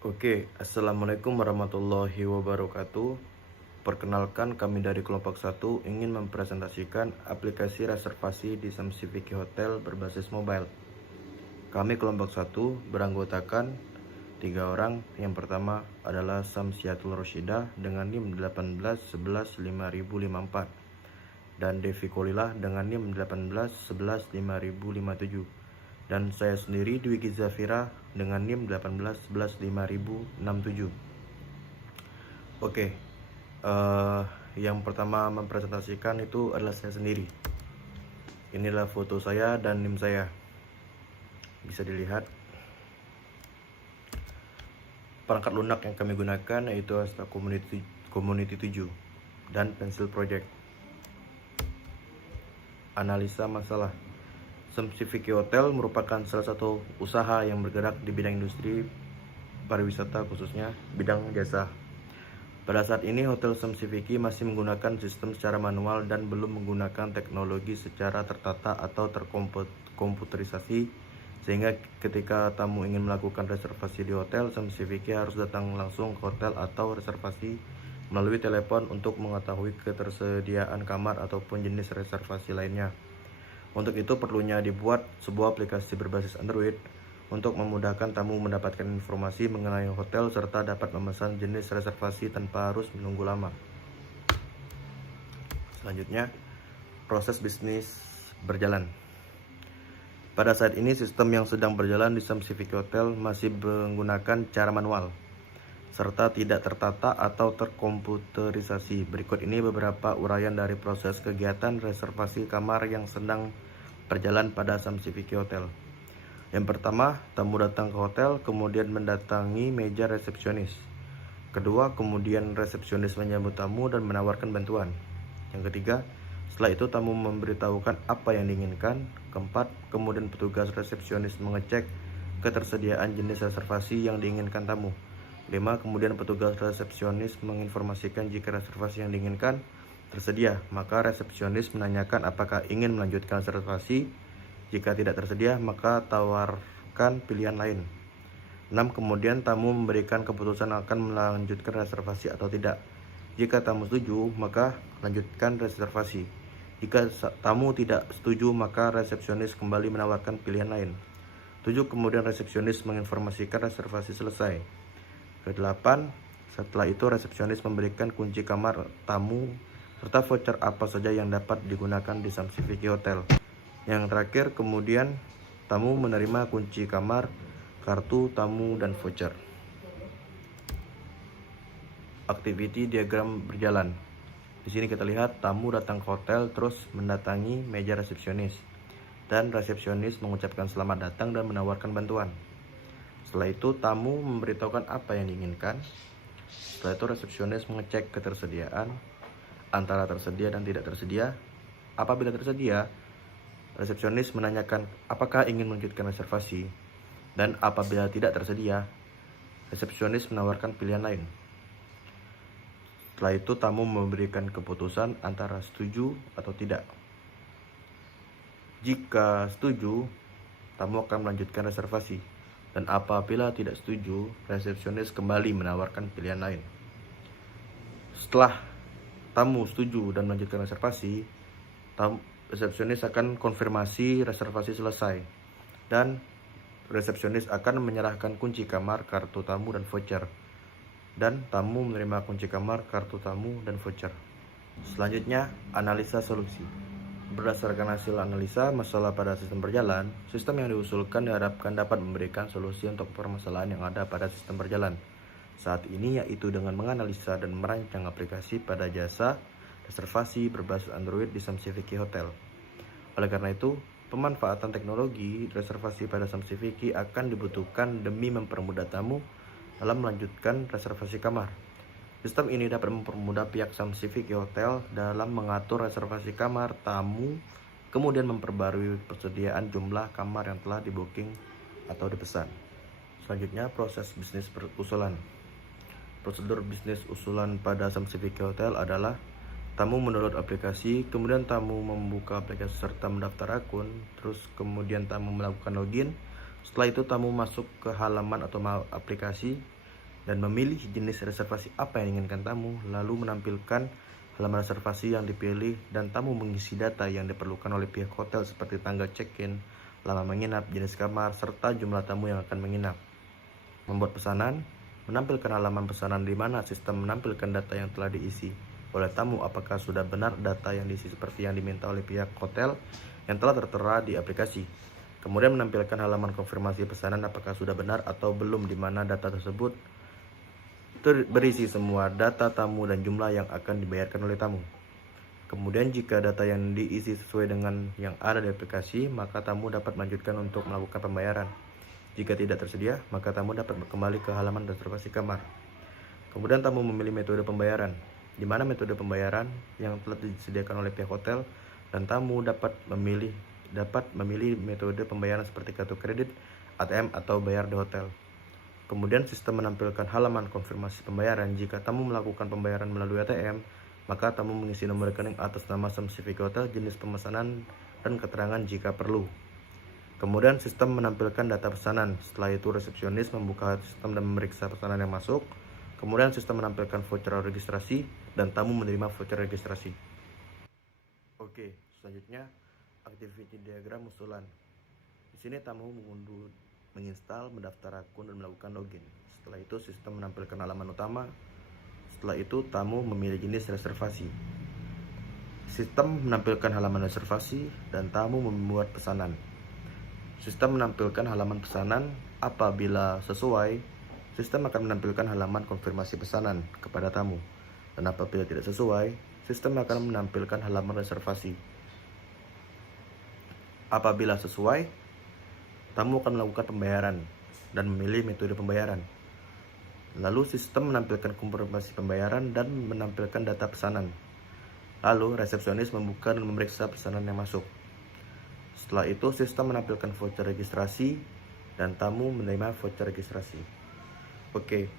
Assalamualaikum warahmatullahi wabarakatuh. Perkenalkan, kami dari kelompok 1 ingin mempresentasikan aplikasi reservasi di Samsiviki Hotel berbasis mobile. Kami kelompok 1 beranggotakan 3 orang. Yang pertama adalah Samsiatul Rosyidah dengan NIM 18115054 dan Devi Kolilah dengan NIM 18115057, dan saya sendiri Dwi Zafira dengan NIM 18115067. Yang pertama mempresentasikan itu adalah saya sendiri. Inilah foto saya dan NIM saya, bisa dilihat. Perangkat lunak yang kami gunakan yaitu Asta Community 7 dan Pencil Project. Analisa masalah. Samsiviki Hotel merupakan salah satu usaha yang bergerak di bidang industri pariwisata, khususnya bidang jasa. Pada saat ini Hotel Samsiviki masih menggunakan sistem secara manual dan belum menggunakan teknologi secara tertata atau terkomputerisasi, sehingga ketika tamu ingin melakukan reservasi di Hotel Samsiviki harus datang langsung ke hotel atau reservasi melalui telepon untuk mengetahui ketersediaan kamar ataupun jenis reservasi lainnya. Untuk itu perlunya dibuat sebuah aplikasi berbasis Android untuk memudahkan tamu mendapatkan informasi mengenai hotel serta dapat memesan jenis reservasi tanpa harus menunggu lama. Selanjutnya, proses bisnis berjalan. Pada saat ini sistem yang sedang berjalan di Samsiviki Hotel masih menggunakan cara manual serta tidak tertata atau terkomputerisasi. Berikut ini beberapa uraian dari proses kegiatan reservasi kamar yang sedang berjalan pada Samsiviki Hotel. Yang pertama, tamu datang ke hotel, kemudian mendatangi meja resepsionis. Kedua, kemudian resepsionis menyambut tamu dan menawarkan bantuan. Yang ketiga, setelah itu tamu memberitahukan apa yang diinginkan. Keempat, kemudian petugas resepsionis mengecek ketersediaan jenis reservasi yang diinginkan tamu. 5. Kemudian petugas resepsionis menginformasikan jika reservasi yang diinginkan tersedia, maka resepsionis menanyakan apakah ingin melanjutkan reservasi. Jika tidak tersedia, maka tawarkan pilihan lain. 6. Kemudian tamu memberikan keputusan akan melanjutkan reservasi atau tidak. Jika tamu setuju, maka lanjutkan reservasi. Jika tamu tidak setuju, maka resepsionis kembali menawarkan pilihan lain. 7. Kemudian resepsionis menginformasikan reservasi selesai. Ke-8, setelah itu resepsionis memberikan kunci kamar tamu serta voucher apa saja yang dapat digunakan di Samsiviki Hotel. Yang terakhir, kemudian tamu menerima kunci kamar, kartu tamu, dan voucher. Activity diagram berjalan. Di sini kita lihat tamu datang ke hotel terus mendatangi meja resepsionis, dan resepsionis mengucapkan selamat datang dan menawarkan bantuan. Setelah itu tamu memberitahukan apa yang diinginkan. Setelah itu resepsionis mengecek ketersediaan antara tersedia dan tidak tersedia. Apabila tersedia, resepsionis menanyakan apakah ingin melanjutkan reservasi, dan apabila tidak tersedia, resepsionis menawarkan pilihan lain. Setelah itu tamu memberikan keputusan antara setuju atau tidak. Jika setuju, tamu akan melanjutkan reservasi. Dan apabila tidak setuju, resepsionis kembali menawarkan pilihan lain. Setelah tamu setuju dan melanjutkan reservasi, resepsionis akan konfirmasi reservasi selesai, dan resepsionis akan menyerahkan kunci kamar, kartu tamu, dan voucher. Dan tamu menerima kunci kamar, kartu tamu, dan voucher. Selanjutnya, analisa solusi. Berdasarkan hasil analisa masalah pada sistem berjalan, sistem yang diusulkan diharapkan dapat memberikan solusi untuk permasalahan yang ada pada sistem berjalan saat ini, yaitu dengan menganalisa dan merancang aplikasi pada jasa reservasi berbasis Android di Samsiviki Hotel. Oleh karena itu, pemanfaatan teknologi reservasi pada Samsiviki akan dibutuhkan demi mempermudah tamu dalam melanjutkan reservasi kamar. Sistem ini dapat mempermudah pihak Samsiviki Hotel dalam mengatur reservasi kamar tamu, kemudian memperbarui persediaan jumlah kamar yang telah di-booking atau dipesan. Selanjutnya, proses bisnis usulan. Prosedur bisnis usulan pada Samsiviki Hotel adalah tamu mendownload aplikasi, kemudian tamu membuka aplikasi serta mendaftar akun, terus kemudian tamu melakukan login. Setelah itu tamu masuk ke halaman atau aplikasi, dan memilih jenis reservasi apa yang diinginkan tamu, lalu menampilkan halaman reservasi yang dipilih dan tamu mengisi data yang diperlukan oleh pihak hotel seperti tanggal check-in, lama menginap, jenis kamar, serta jumlah tamu yang akan menginap. Membuat pesanan, menampilkan halaman pesanan di mana sistem menampilkan data yang telah diisi oleh tamu apakah sudah benar data yang diisi seperti yang diminta oleh pihak hotel yang telah tertera di aplikasi. Kemudian menampilkan halaman konfirmasi pesanan apakah sudah benar atau belum di mana data tersebut berisi semua data tamu dan jumlah yang akan dibayarkan oleh tamu. Kemudian jika data yang diisi sesuai dengan yang ada di aplikasi, maka tamu dapat melanjutkan untuk melakukan pembayaran. Jika tidak tersedia, maka tamu dapat kembali ke halaman reservasi kamar. Kemudian tamu memilih metode pembayaran, di mana metode pembayaran yang telah disediakan oleh pihak hotel, dan tamu dapat memilih metode pembayaran seperti kartu kredit, ATM, atau bayar di hotel. Kemudian sistem menampilkan halaman konfirmasi pembayaran. Jika tamu melakukan pembayaran melalui ATM, maka tamu mengisi nomor rekening atas nama Sam Civic Hotel, jenis pemesanan, dan keterangan jika perlu. Kemudian sistem menampilkan data pesanan. Setelah itu resepsionis membuka sistem dan memeriksa pesanan yang masuk. Kemudian sistem menampilkan voucher registrasi dan tamu menerima voucher registrasi. Oke, selanjutnya activity diagram usulan. Di sini tamu menginstal, mendaftar akun, dan melakukan login. Setelah itu sistem menampilkan halaman utama. Setelah itu tamu memilih jenis reservasi. Sistem menampilkan halaman reservasi dan tamu membuat pesanan. Sistem menampilkan halaman pesanan. Apabila sesuai, sistem akan menampilkan halaman konfirmasi pesanan kepada tamu. Dan apabila tidak sesuai, sistem akan menampilkan halaman reservasi. Apabila sesuai, tamu akan melakukan pembayaran dan memilih metode pembayaran. Lalu sistem menampilkan konfirmasi pembayaran dan menampilkan data pesanan. Lalu resepsionis membuka dan memeriksa pesanan yang masuk. Setelah itu sistem menampilkan voucher registrasi dan tamu menerima voucher registrasi. Oke,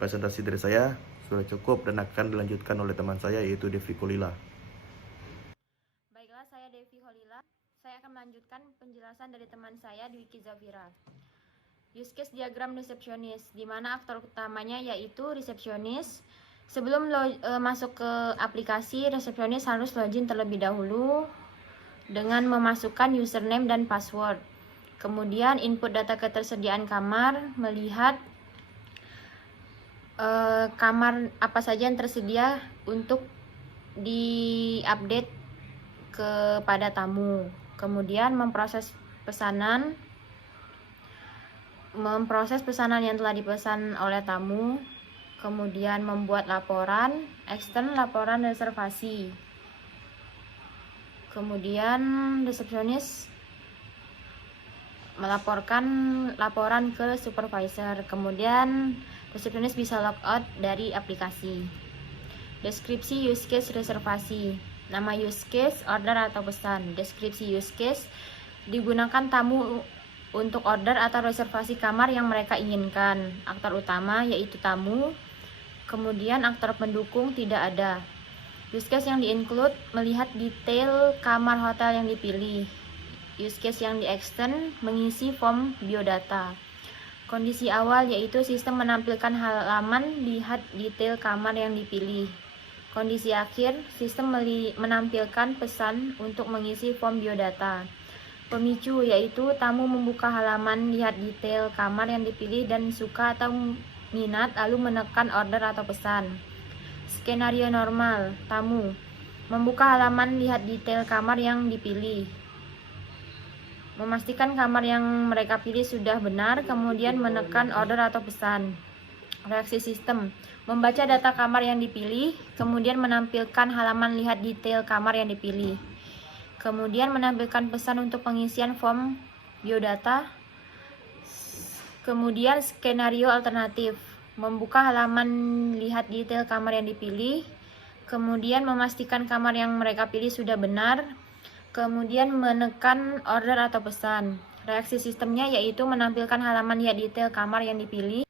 presentasi dari saya sudah cukup dan akan dilanjutkan oleh teman saya yaitu Devi Kolila. Baiklah, saya Devi Holila. Saya akan melanjutkan penjelasan dari teman saya Dwiki Zafira. Use case diagram resepsionis, di mana aktor utamanya yaitu resepsionis. Sebelum masuk ke aplikasi, resepsionis harus login terlebih dahulu dengan memasukkan username dan password. Kemudian input data ketersediaan kamar, melihat kamar apa saja yang tersedia untuk diupdate kepada tamu. Kemudian memproses pesanan yang telah dipesan oleh tamu. Kemudian membuat laporan, ekstern laporan reservasi. Kemudian resepsionis melaporkan laporan ke supervisor. Kemudian resepsionis bisa logout dari aplikasi. Deskripsi use case reservasi. Nama use case, order atau pesan. Deskripsi use case digunakan tamu untuk order atau reservasi kamar yang mereka inginkan. Aktor utama yaitu tamu. Kemudian aktor pendukung tidak ada. Use case yang di-include melihat detail kamar hotel yang dipilih. Use case yang di-extend mengisi form biodata. Kondisi awal yaitu sistem menampilkan halaman lihat detail kamar yang dipilih. Kondisi akhir, sistem menampilkan pesan untuk mengisi form biodata. Pemicu yaitu tamu membuka halaman lihat detail kamar yang dipilih dan suka atau minat lalu menekan order atau pesan. Skenario normal, tamu membuka halaman lihat detail kamar yang dipilih, memastikan kamar yang mereka pilih sudah benar, kemudian menekan order atau pesan. Reaksi sistem, membaca data kamar yang dipilih, kemudian menampilkan halaman lihat detail kamar yang dipilih. Kemudian menampilkan pesan untuk pengisian form biodata. Kemudian skenario alternatif, membuka halaman lihat detail kamar yang dipilih, kemudian memastikan kamar yang mereka pilih sudah benar, kemudian menekan order atau pesan. Reaksi sistemnya yaitu menampilkan halaman lihat detail kamar yang dipilih,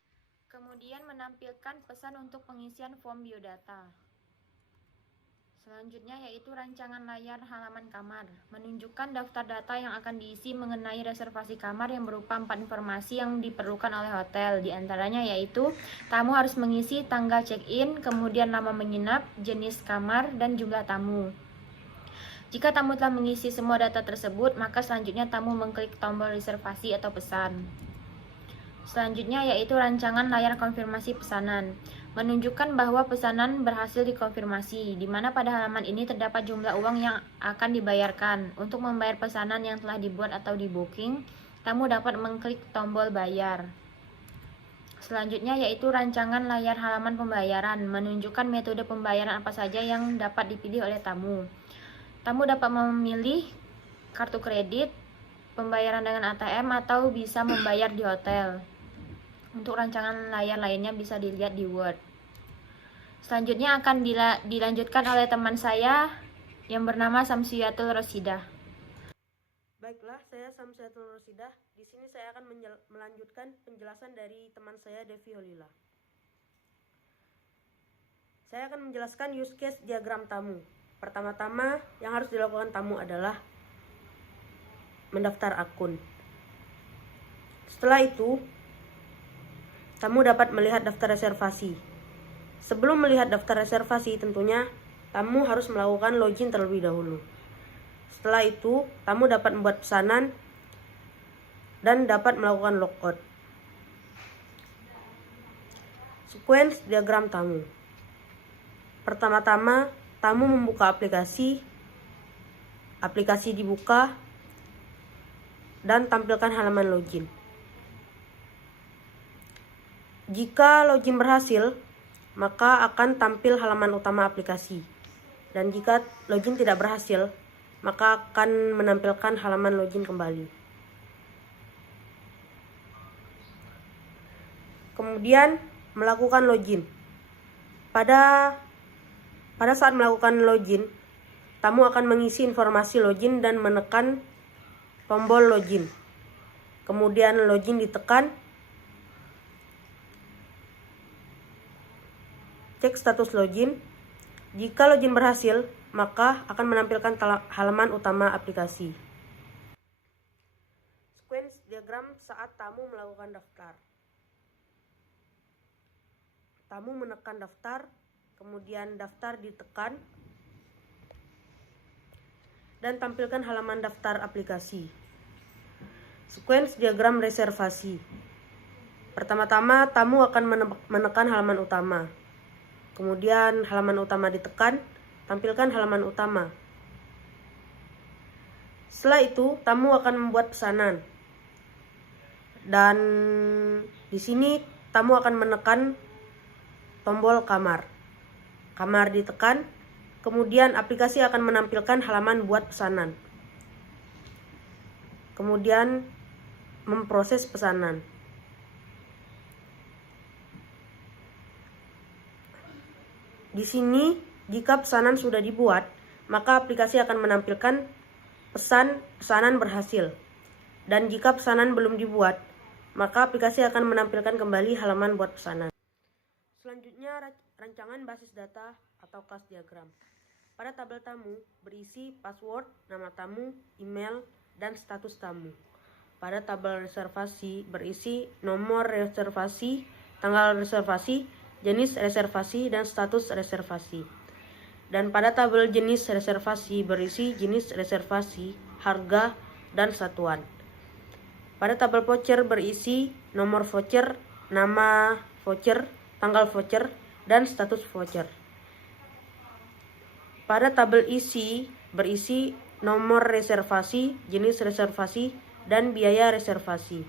kemudian menampilkan pesan untuk pengisian form biodata. Selanjutnya yaitu rancangan layar halaman kamar, menunjukkan daftar data yang akan diisi mengenai reservasi kamar yang berupa 4 informasi yang diperlukan oleh hotel. Di antaranya yaitu tamu harus mengisi tanggal check-in, kemudian nama menginap, jenis kamar, dan jumlah tamu. Jika tamu telah mengisi semua data tersebut, maka selanjutnya tamu mengklik tombol reservasi atau pesan. Selanjutnya yaitu rancangan layar konfirmasi pesanan, menunjukkan bahwa pesanan berhasil dikonfirmasi, di mana pada halaman ini terdapat jumlah uang yang akan dibayarkan. Untuk membayar pesanan yang telah dibuat atau di-booking, tamu dapat mengklik tombol bayar. Selanjutnya yaitu rancangan layar halaman pembayaran, menunjukkan metode pembayaran apa saja yang dapat dipilih oleh tamu. Tamu dapat memilih kartu kredit, pembayaran dengan ATM, atau bisa membayar di hotel. Untuk rancangan layar lainnya bisa dilihat di Word. Selanjutnya akan dilanjutkan oleh teman saya yang bernama Samsiatul Rosidah. Baiklah, saya Samsiatul Rosidah. Di sini saya akan melanjutkan penjelasan dari teman saya Devi Holila. Saya akan menjelaskan use case diagram tamu. Pertama-tama yang harus dilakukan tamu adalah mendaftar akun. Setelah itu, tamu dapat melihat daftar reservasi. Sebelum melihat daftar reservasi, tentunya tamu harus melakukan login terlebih dahulu. Setelah itu, tamu dapat membuat pesanan dan dapat melakukan logout. Sequence diagram tamu. Pertama-tama, tamu membuka aplikasi dibuka, dan tampilkan halaman login. Jika login berhasil, maka akan tampil halaman utama aplikasi. Dan jika login tidak berhasil, maka akan menampilkan halaman login kembali. Kemudian melakukan login. Pada saat melakukan login, tamu akan mengisi informasi login dan menekan tombol login. Kemudian login ditekan. Cek status login. Jika login berhasil, maka akan menampilkan halaman utama aplikasi. Sequence diagram saat tamu melakukan daftar. Tamu menekan daftar, kemudian daftar ditekan, dan tampilkan halaman daftar aplikasi. Sequence diagram reservasi. Pertama-tama tamu akan menekan halaman utama. Kemudian halaman utama ditekan, tampilkan halaman utama. Setelah itu, tamu akan membuat pesanan. Dan di sini tamu akan menekan tombol kamar. Kamar ditekan, kemudian aplikasi akan menampilkan halaman buat pesanan. Kemudian memproses pesanan. Di sini, jika pesanan sudah dibuat, maka aplikasi akan menampilkan pesanan berhasil. Dan jika pesanan belum dibuat, maka aplikasi akan menampilkan kembali halaman buat pesanan. Selanjutnya, rancangan basis data atau class diagram. Pada tabel tamu berisi password, nama tamu, email, dan status tamu. Pada tabel reservasi berisi nomor reservasi, tanggal reservasi, jenis reservasi, dan status reservasi. Dan pada tabel jenis reservasi berisi jenis reservasi, harga, dan satuan. Pada tabel voucher berisi nomor voucher, nama voucher, tanggal voucher, dan status voucher. Pada tabel isi berisi nomor reservasi, jenis reservasi, dan biaya reservasi.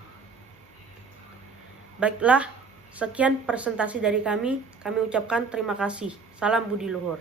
Baiklah, sekian presentasi dari kami. Kami ucapkan terima kasih. Salam budi luhur.